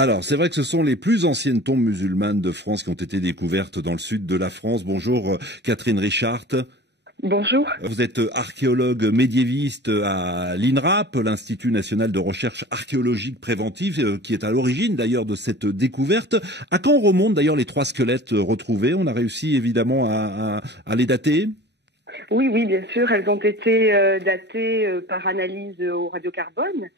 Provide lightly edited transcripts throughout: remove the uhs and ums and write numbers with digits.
Alors, c'est vrai que ce sont les plus anciennes tombes musulmanes de France qui ont été découvertes dans le sud de la France. Bonjour Catherine Richard. Bonjour. Vous êtes archéologue médiéviste à l'INRAP, l'Institut national de recherche archéologique préventive, qui est à l'origine d'ailleurs de cette découverte. À quand remontent d'ailleurs les 3 squelettes retrouvés? On a réussi évidemment à les dater? Oui, bien sûr, elles ont été datées par analyse au radiocarbone.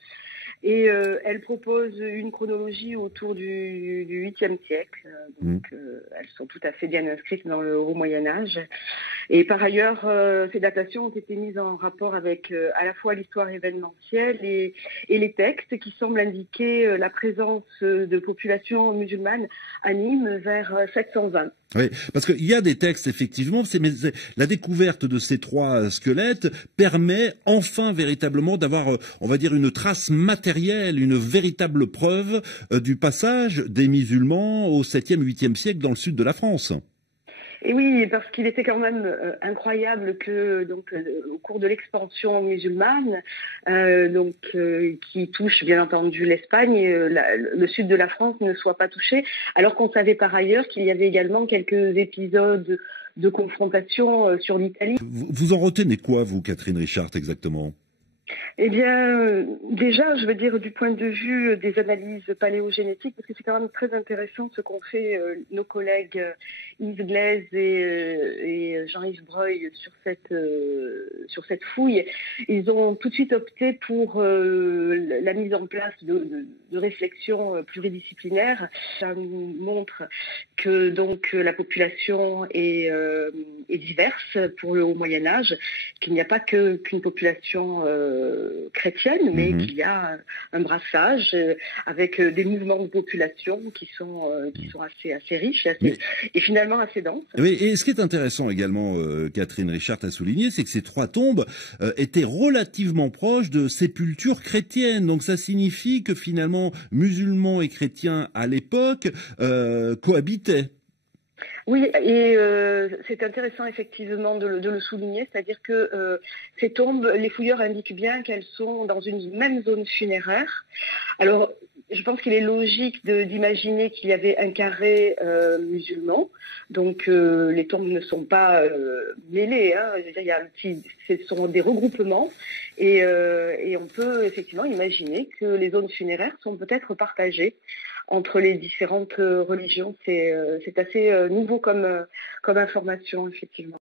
Et elle propose une chronologie autour du 8e siècle. Elles sont tout à fait bien inscrites dans le Haut Moyen-Âge. Et par ailleurs, ces datations ont été mises en rapport avec à la fois l'histoire événementielle et les textes qui semblent indiquer la présence de populations musulmanes à Nîmes vers 720. Oui, parce qu'il y a des textes, effectivement, mais la découverte de ces 3 squelettes permet enfin véritablement d'avoir, on va dire, une trace matérielle, une véritable preuve du passage des musulmans au 7e, 8e siècle dans le sud de la France. Et oui, parce qu'il était quand même incroyable que au cours de l'expansion musulmane, qui touche bien entendu l'Espagne, le sud de la France ne soit pas touché, alors qu'on savait par ailleurs qu'il y avait également quelques épisodes de confrontation sur l'Italie. Vous en retenez quoi, vous, Catherine Richard, exactement? Eh bien, déjà, je veux dire du point de vue des analyses paléogénétiques, parce que c'est quand même très intéressant ce qu'ont fait nos collègues Yves Glaise et Jean-Yves Breuil sur cette fouille. Ils ont tout de suite opté pour la mise en place de réflexions pluridisciplinaires. Ça nous montre que donc la population est diverse pour le Haut Moyen-Âge, qu'il n'y a pas qu'une population chrétienne, mais qu'il y a un brassage avec des mouvements de population qui sont assez riches et finalement assez denses. Oui, et ce qui est intéressant également, Catherine Richard a souligné, c'est que ces 3 tombes étaient relativement proches de sépultures chrétiennes. Donc ça signifie que finalement musulmans et chrétiens à l'époque cohabitaient. Oui, et c'est intéressant effectivement de le souligner, c'est-à-dire que ces tombes, les fouilleurs indiquent bien qu'elles sont dans une même zone funéraire. Alors, je pense qu'il est logique d'imaginer qu'il y avait un carré musulman, donc les tombes ne sont pas mêlées, hein. Ce sont des regroupements, et on peut effectivement imaginer que les zones funéraires sont peut-être partagées entre les différentes religions. C'est assez nouveau comme information, effectivement.